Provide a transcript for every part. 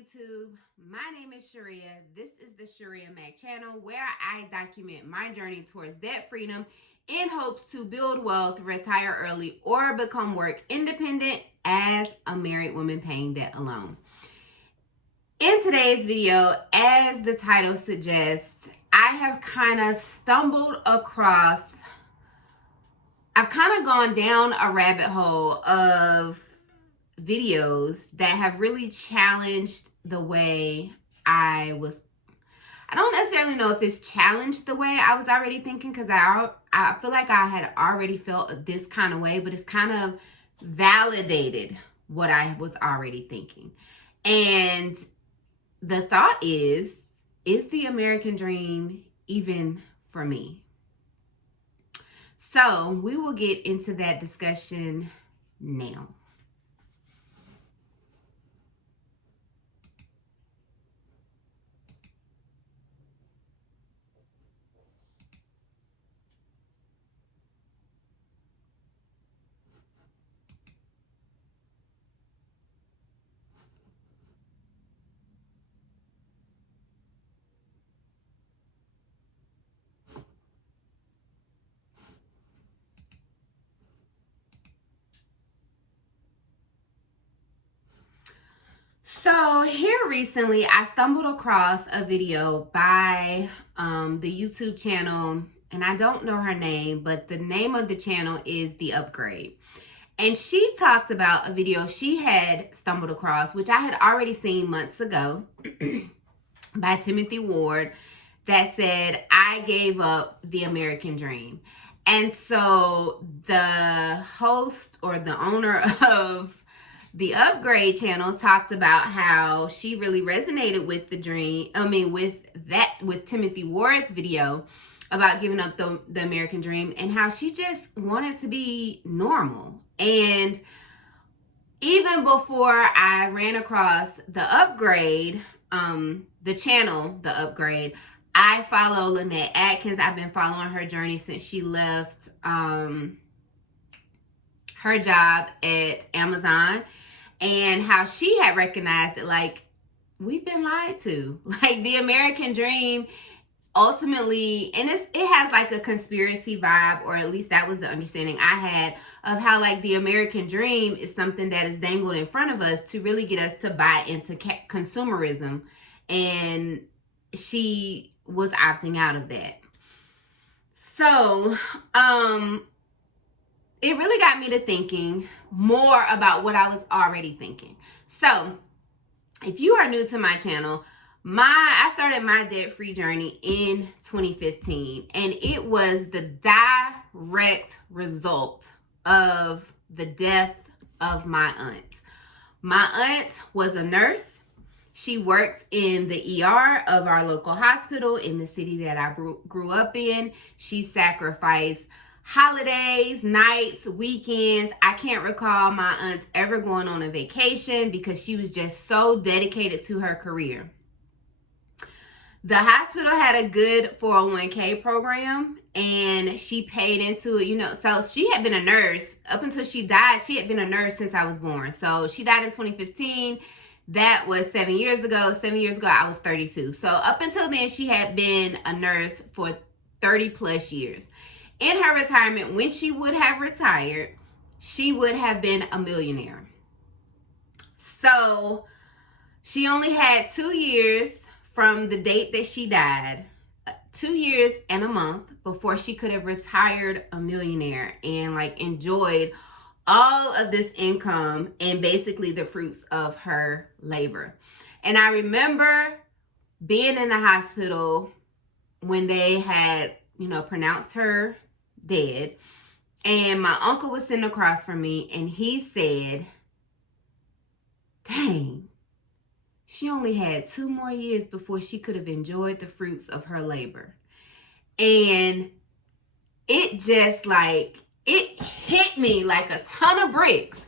YouTube. My name is Shirria. This is the Shirria Mac channel where I document my journey towards debt freedom in hopes to build wealth, retire early, or become work independent as a married woman paying debt alone. In today's video, as the title suggests, I have kind of gone down a rabbit hole of videos that have really challenged the way I don't necessarily know if it's challenged the way I was already thinking, because I feel like I had already felt this kind of way, but it's kind of validated what I was already thinking. And the thought is the American dream even for me? So we will get into that discussion now. So here recently, I stumbled across a video by the YouTube channel, and I don't know her name, but the name of the channel is The Upgrade. And she talked about a video she had stumbled across, which I had already seen months ago, by Timothy Ward, that said, I gave up the American dream. And so the host or the owner of the Upgrade channel talked about how she really resonated with the dream. With Timothy Ward's video about giving up the American dream, and how she just wanted to be normal. And even before I ran across the Upgrade, the channel, the Upgrade, I follow Lynette Atkins. I've been following her journey since she left her job at Amazon, and how she had recognized that, like, we've been lied to. Like, the American dream ultimately, and it has like a conspiracy vibe, or at least that was the understanding I had of how, like, the American dream is something that is dangled in front of us to really get us to buy into consumerism. And she was opting out of that. So, it really got me to thinking more about what I was already thinking. So, if you are new to my channel, I started my debt-free journey in 2015, and it was the direct result of the death of my aunt. My aunt was a nurse. She worked in the ER of our local hospital in the city that I grew up in. She sacrificed holidays, nights, weekends. I can't recall my aunt ever going on a vacation because she was just so dedicated to her career. The hospital had a good 401k program, and she paid into it, so she had been a nurse up until she died. She had been a nurse since I was born. So she died in 2015. That was 7 years ago. 7 years ago, I was 32. So up until then, she had been a nurse for 30 plus years. In her retirement, when she would have retired, she would have been a millionaire. So she only had 2 years from the date that she died, 2 years and a month before she could have retired a millionaire and, like, enjoyed all of this income and basically the fruits of her labor. And I remember being in the hospital when they had, pronounced her dead, and my uncle was sitting across from me, and he said, dang, she only had 2 more years before she could have enjoyed the fruits of her labor. And it just, like, it hit me like a ton of bricks.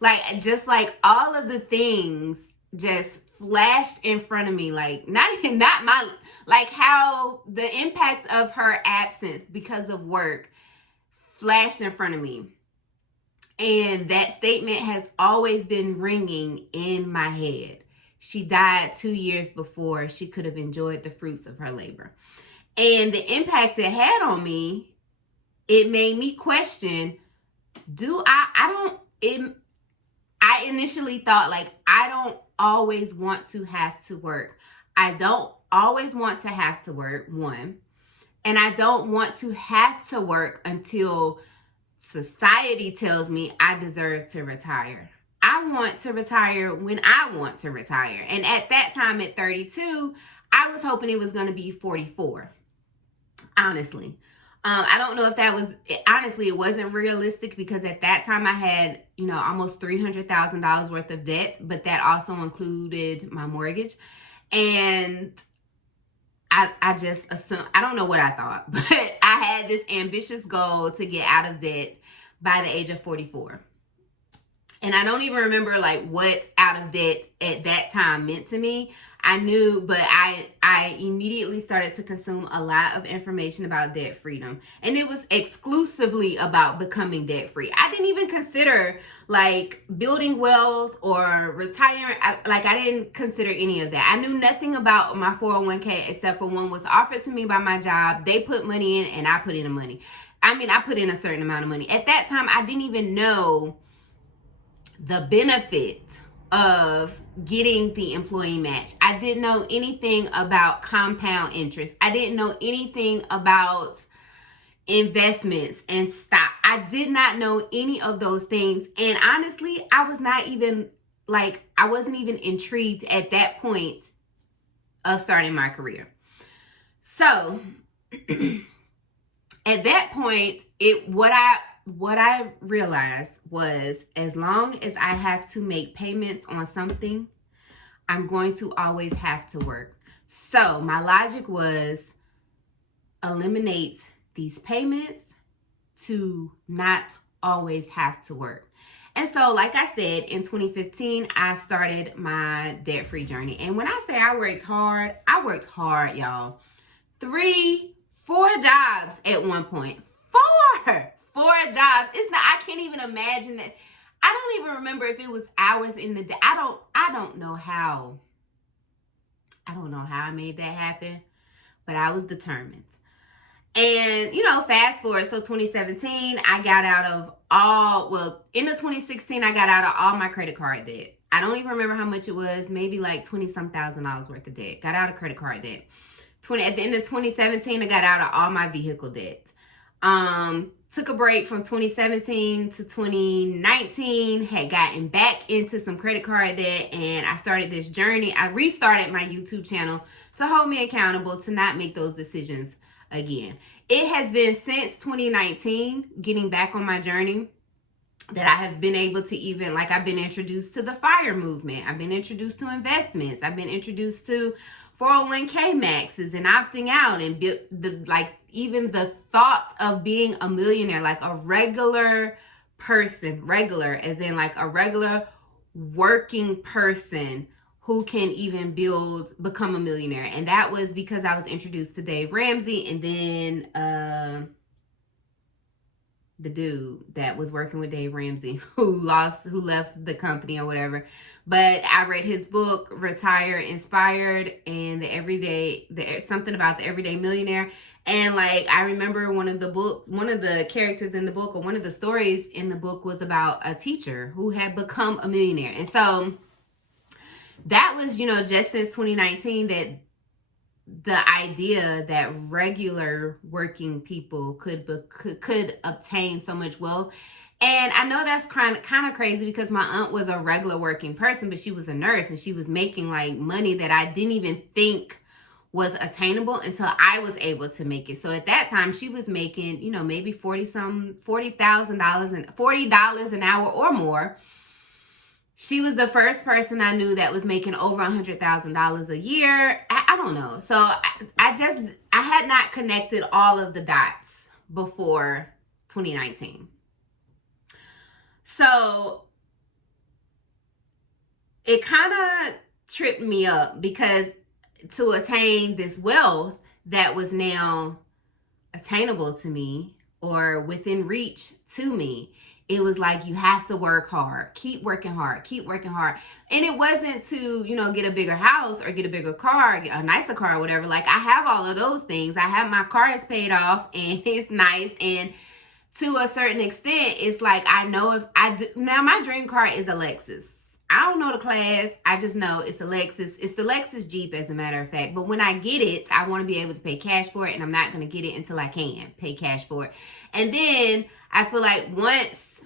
Like, just like all of the things just flashed in front of me. Like, like how the impact of her absence because of work flashed in front of me. And that statement has always been ringing in my head. she died 2 years before she could have enjoyed the fruits of her labor. And the impact it had on me, it made me question, I initially thought, like, I don't always want to have to work. I don't always want to have to work, one. And I don't want to have to work until society tells me I deserve to retire. I want to retire when I want to retire. And at that time, at 32, I was hoping it was going to be 44. Honestly. I don't know if that was, honestly, it wasn't realistic because at that time I had, almost $300,000 worth of debt, but that also included my mortgage. And I just assumed, I don't know what I thought, but I had this ambitious goal to get out of debt by the age of 44. And I don't even remember like what out of debt at that time meant to me. I knew, but I immediately started to consume a lot of information about debt freedom. And it was exclusively about becoming debt free. I didn't even consider like building wealth or retiring. I didn't consider any of that. I knew nothing about my 401k except for one was offered to me by my job. They put money in and I put in the money. I put in a certain amount of money. At that time, I didn't even know the benefit of getting the employee match. I didn't know anything about compound interest. I didn't know anything about investments and stock. I did not know any of those things. And honestly, I wasn't even intrigued at that point of starting my career. So at that point, what I realized was as long as I have to make payments on something, I'm going to always have to work. So my logic was eliminate these payments to not always have to work. And so, like I said, in 2015, I started my debt-free journey. And when I say I worked hard, y'all. 4 jobs at one point. 4 jobs. I can't even imagine that. I don't even remember if it was hours in the day. I don't know how I made that happen, but I was determined. And, fast forward. So 2017, I got out of end of 2016, I got out of all my credit card debt. I don't even remember how much it was. Maybe like $20-some thousand worth of debt. Got out of credit card debt. At the end of 2017, I got out of all my vehicle debt. Took a break from 2017 to 2019, had gotten back into some credit card debt, and I started this journey. I restarted my YouTube channel to hold me accountable to not make those decisions again. It has been since 2019, getting back on my journey, that I have been able to I've been introduced to the FIRE movement. I've been introduced to investments. I've been introduced to 401k maxes and opting out, and even the thought of being a millionaire, like a regular person, regular as in like a regular working person who can even become a millionaire. And that was because I was introduced to Dave Ramsey, and then the dude that was working with Dave Ramsey who left the company or whatever. But I read his book, Retire Inspired, and something about the Everyday Millionaire. And I remember one of the characters in the book, or one of the stories in the book, was about a teacher who had become a millionaire. And so that was, just since 2019 that the idea that regular working people could obtain so much wealth. And I know that's kind of crazy because my aunt was a regular working person, but she was a nurse and she was making money that I didn't even think was attainable until I was able to make it. So at that time she was making, maybe $40,000 and $40 an hour or more. She was the first person I knew that was making over $100,000 a year. I don't know. So I had not connected all of the dots before 2019. So it kind of tripped me up because to attain this wealth that was now attainable to me or within reach to me, it was like, you have to work hard, keep working hard, keep working hard. And it wasn't to, get a bigger house or get a bigger car, get a nicer car or whatever. Like, I have all of those things. I have, my car is paid off and it's nice. And to a certain extent, it's like, I know if I do, now my dream car is a Lexus. I don't know the class. I just know it's a Lexus. It's the Lexus Jeep, as a matter of fact. But when I get it, I want to be able to pay cash for it. And I'm not going to get it until I can pay cash for it. And then I feel like once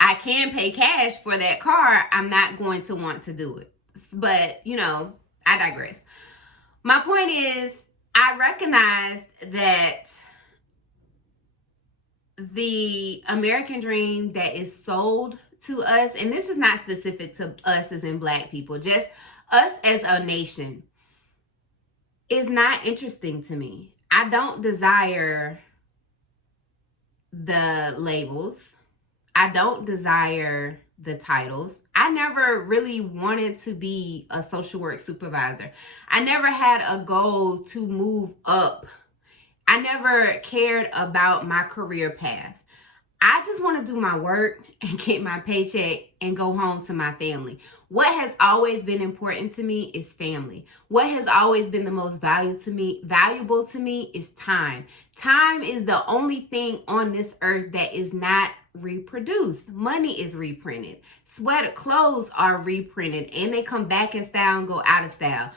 I can pay cash for that car, I'm not going to want to do it. But, I digress. My point is, I recognize that the American dream that is sold to us, and this is not specific to us as in Black people, just us as a nation, is not interesting to me. I don't desire the labels. I don't desire the titles. I never really wanted to be a social work supervisor. I never had a goal to move up. I never cared about my career path. I just want to do my work and get my paycheck and go home to my family. What has always been important to me is family. What has always been the most valuable to me is time. Time is the only thing on this earth that is not reproduced. Money is reprinted. Sweater clothes are reprinted and they come back in style and go out of style.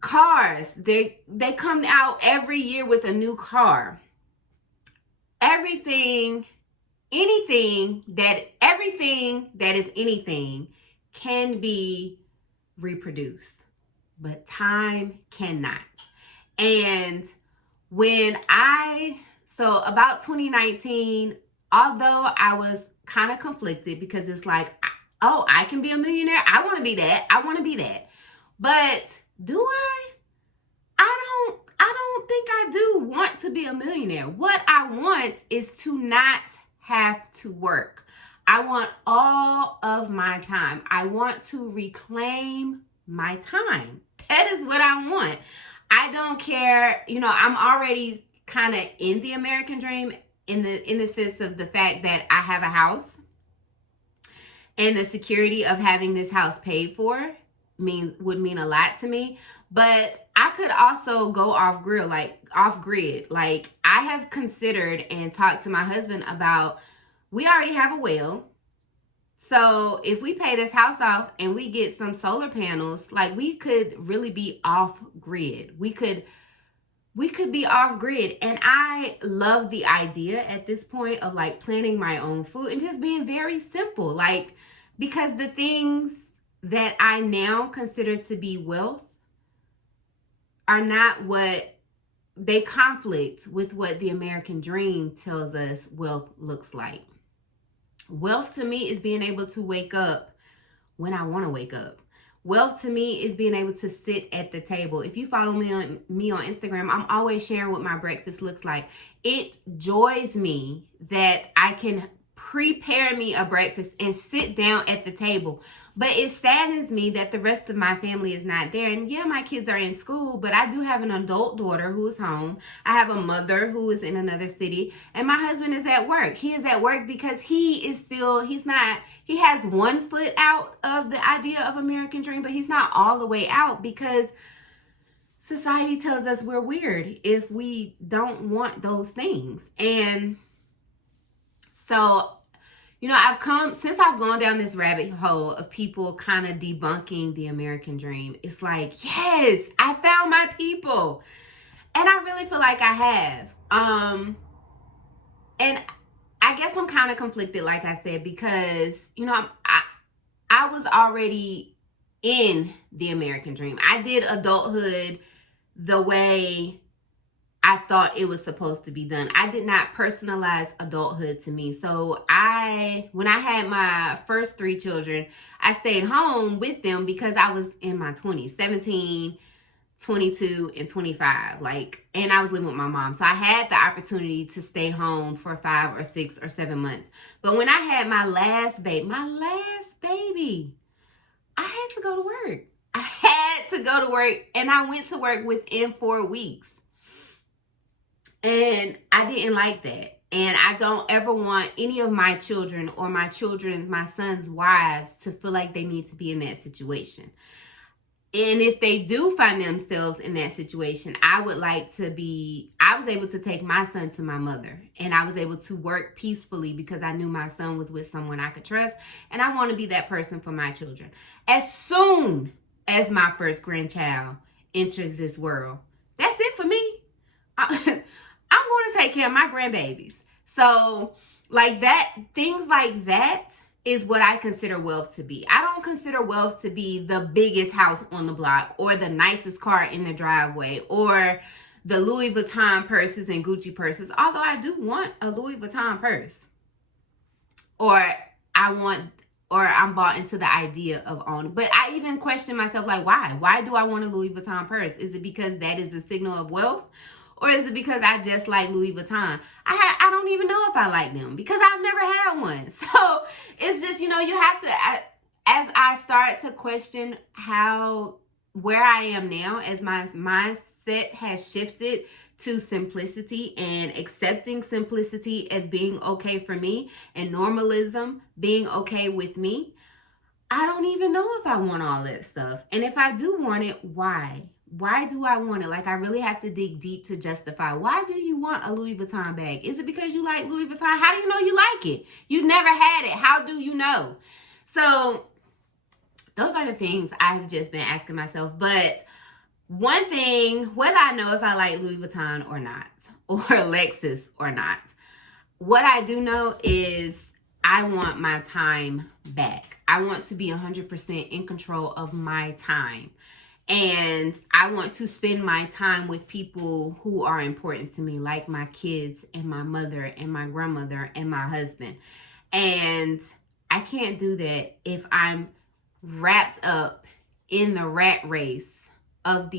Cars, they come out every year with a new car. Everything that is anything can be reproduced, but time cannot. And so about 2019, although I was kind of conflicted because it's like, oh, I can be a millionaire. I want to be that. But do I? I don't think I do want to be a millionaire. What I want is to not have to work. I want all of my time. I want to reclaim my time. That is what I want. I don't care. I'm already kind of in the American dream in the sense of the fact that I have a house, and the security of having this house paid for would mean a lot to me. But I could also go off grid. Like, I have considered and talked to my husband about, we already have a well. So if we pay this house off and we get some solar panels, like, we could really be off grid. We could be off grid. And I love the idea at this point of like planting my own food and just being very simple. Like, because the things that I now consider to be wealth are not they conflict with what the American dream tells us wealth looks like. Wealth to me is being able to wake up when I want to wake up. Wealth to me is being able to sit at the table. If you follow me on Instagram, I'm always sharing what my breakfast looks like. It joys me that I can prepare me a breakfast and sit down at the table. But it saddens me that the rest of my family is not there. And yeah, my kids are in school, but I do have an adult daughter who is home. I have a mother who is in another city, and my husband is at work. He is at work because he has one foot out of the idea of American dream, but he's not all the way out because society tells us we're weird if we don't want those things. And so, since I've gone down this rabbit hole of people kind of debunking the American dream, it's like, yes, I found my people. And I really feel like I have. And I guess I'm kind of conflicted, like I said, because, I was already in the American dream. I did adulthood the way I thought it was supposed to be done. I did not personalize adulthood to me. So when I had my first 3 children, I stayed home with them because I was in my 20s, 17, 22, and 25. And I was living with my mom. So I had the opportunity to stay home for 5 or 6 or 7 months. But when I had my last baby, I had to go to work. And I went to work within 4 weeks. And I didn't like that. And I don't ever want any of my children or my son's wives to feel like they need to be in that situation. And if they do find themselves in that situation, I was able to take my son to my mother, and I was able to work peacefully because I knew my son was with someone I could trust, and I want to be that person for my children. As soon as my first grandchild enters this world, that's it for me. I'm going to take care of my grandbabies. So like that, things like that is what I consider wealth to be. I don't consider wealth to be the biggest house on the block or the nicest car in the driveway or the Louis Vuitton purses and Gucci purses. Although I do want a Louis Vuitton purse. Or I'm bought into the idea of owning. But I even question myself, like, why? Why do I want a Louis Vuitton purse? Is it because that is a signal of wealth? Or is it because I just like Louis Vuitton? I don't even know if I like them because I've never had one. So it's just, you have to, as I start to question where I am now, as my mindset has shifted to simplicity and accepting simplicity as being okay for me and normalism being okay with me, I don't even know if I want all that stuff. And if I do want it, why? Why do I want it? Like, I really have to dig deep to justify. Why do you want a Louis Vuitton bag? Is it because you like Louis Vuitton? How do you know you like it? You've never had it. How do you know? So those are the things I've just been asking myself. But one thing, whether I know if I like Louis Vuitton or not, or Lexus or not, what I do know is I want my time back. I want to be 100% in control of my time. And I want to spend my time with people who are important to me, like my kids and my mother and my grandmother and my husband. And I can't do that if I'm wrapped up in the rat race of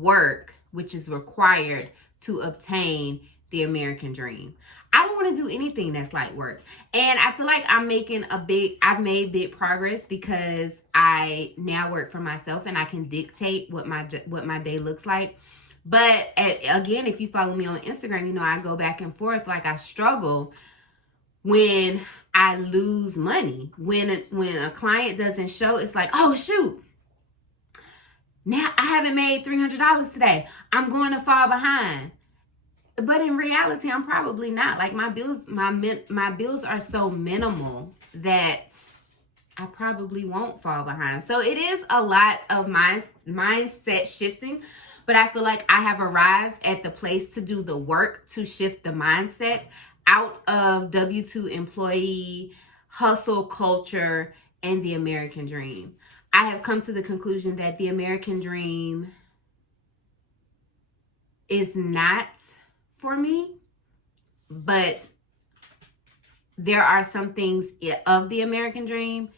work, which is required to obtain the American dream. I don't want to do anything that's like work. And I feel like I've made big progress because I now work for myself and I can dictate what my day looks like. But again, if you follow me on Instagram, I go back and forth. Like, I struggle when I lose money. When a client doesn't show, it's like, oh shoot, now I haven't made $300 today. I'm going to fall behind. But in reality, I'm probably not. Like, my bills are so minimal that I probably won't fall behind. So it is a lot of my mindset shifting, but I feel like I have arrived at the place to do the work to shift the mindset out of W-2 employee, hustle culture, and the American dream. I have come to the conclusion that the American dream is not for me, but there are some things of the American dream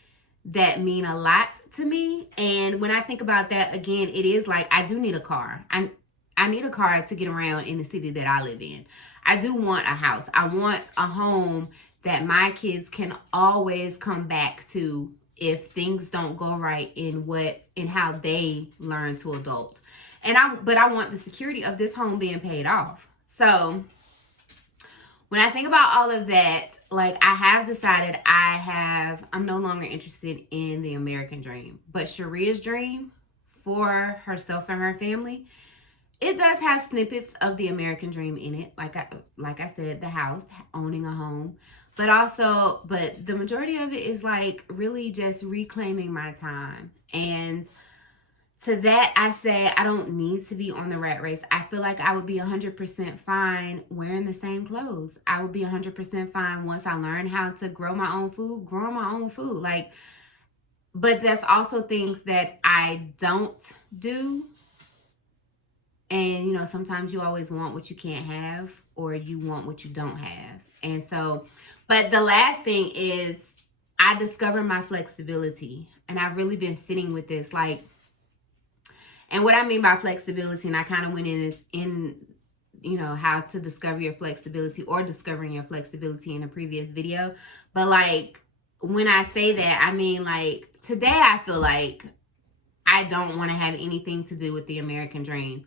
that mean a lot to me. And when I think about that, again, it is like, I do need a car. I need a car to get around in the city that I live in. I do want a house. I want a home that my kids can always come back to if things don't go right in how they learn to adult. But I want the security of this home being paid off. So when I think about all of that, like, I have decided I'm no longer interested in the American dream. But Shirria's dream for herself and her family, it does have snippets of the American dream in it. Like I said, the house, owning a home. But the majority of it is like really just reclaiming my time. And to that, I say I don't need to be on the rat race. I feel like I would be 100% fine wearing the same clothes. I would be 100% fine once I learn how to grow my own food, growing my own food. Like, but there's also things that I don't do. And, sometimes you always want what you can't have, or you want what you don't have. And so, but the last thing is I discovered my flexibility. And I've really been sitting with this, like, and what I mean by flexibility, and I kind of went in how to discover your flexibility or discovering your flexibility in a previous video. But like, when I say that, I mean, like, today I feel like I don't want to have anything to do with the American dream.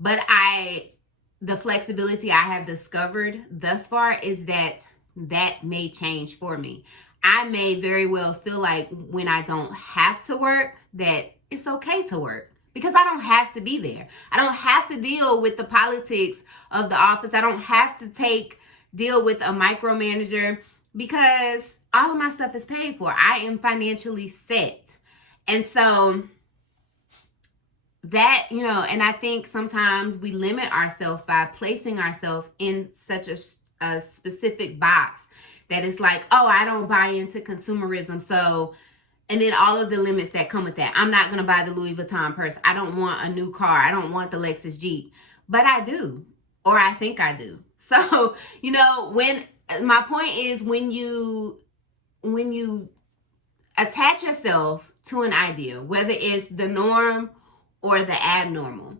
But I the flexibility I have discovered thus far is that may change for me. I may very well feel like when I don't have to work, that it's okay to work because I don't have to be there. I don't have to deal with the politics of the office. I don't have to deal with a micromanager because all of my stuff is paid for. I am financially set. And so that, and I think sometimes we limit ourselves by placing ourselves in such a specific box that it's like, oh, I don't buy into consumerism. So, and then all of the limits that come with that. I'm not going to buy the Louis Vuitton purse. I don't want a new car. I don't want the Lexus Jeep, but I do, or I think I do. So, when my point is when you attach yourself to an idea, whether it's the norm or the abnormal,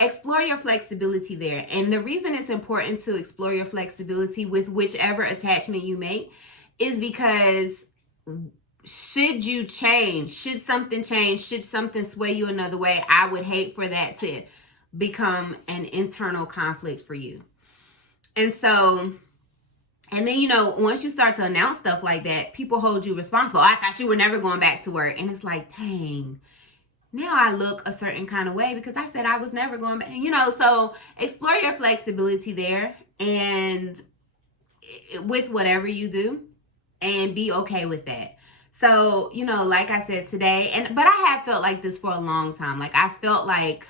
explore your flexibility there. And the reason it's important to explore your flexibility with whichever attachment you make is because should you change, should something change, should something sway you another way, I would hate for that to become an internal conflict for you. And so, and then, once you start to announce stuff like that, people hold you responsible. I thought you were never going back to work. And it's like, dang, now I look a certain kind of way because I said I was never going back. So explore your flexibility there and with whatever you do and be okay with that. So, like I said today, but I have felt like this for a long time. Like I felt like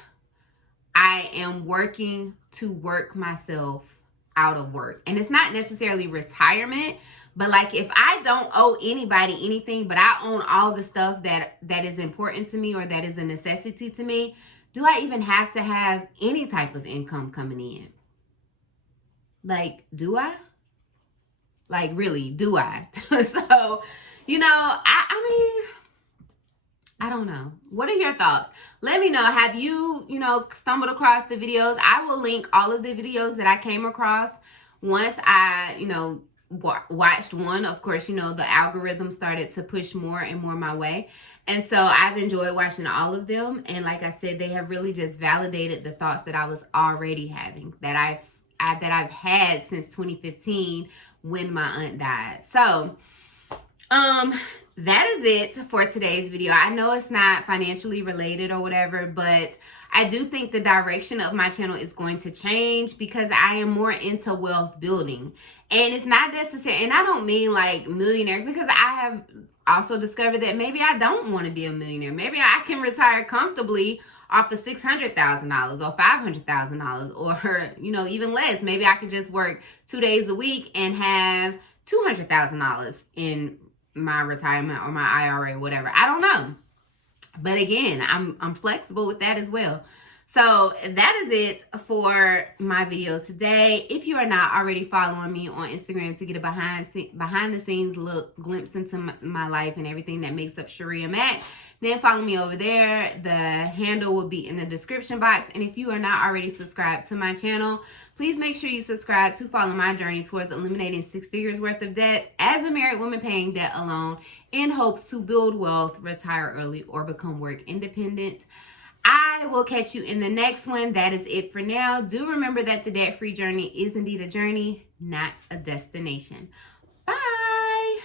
I am working to work myself out of work. And it's not necessarily retirement, but like if I don't owe anybody anything, but I own all the stuff that is important to me or that is a necessity to me, do I even have to have any type of income coming in? Like, do I? Like, really, do I? So, I mean, I don't know. What are your thoughts? Let me know. Have you, stumbled across the videos? I will link all of the videos that I came across once I, watched one. Of course, the algorithm started to push more and more my way. And so I've enjoyed watching all of them. And like I said, they have really just validated the thoughts that I was already having, that I've had since 2015 when my aunt died. So, that is it for today's video. I know it's not financially related or whatever, but I do think the direction of my channel is going to change because I am more into wealth building. And it's not necessary, and I don't mean like millionaire, because I have also discovered that maybe I don't want to be a millionaire. Maybe I can retire comfortably off of $600,000 or $500,000 or, even less. Maybe I could just work 2 days a week and have $200,000 in my retirement or my IRA, whatever. I don't know. But again, I'm flexible with that as well. So that is it for my video today. If you are not already following me on Instagram to get a behind the scenes look, glimpse into my life and everything that makes up Shirria Mac, then follow me over there. The handle will be in the description box. And if you are not already subscribed to my channel, please make sure you subscribe to follow my journey towards eliminating 6 figures worth of debt as a married woman paying debt alone in hopes to build wealth, retire early, or become work independent. I will catch you in the next one. That is it for now. Do remember that the debt-free journey is indeed a journey, not a destination. Bye.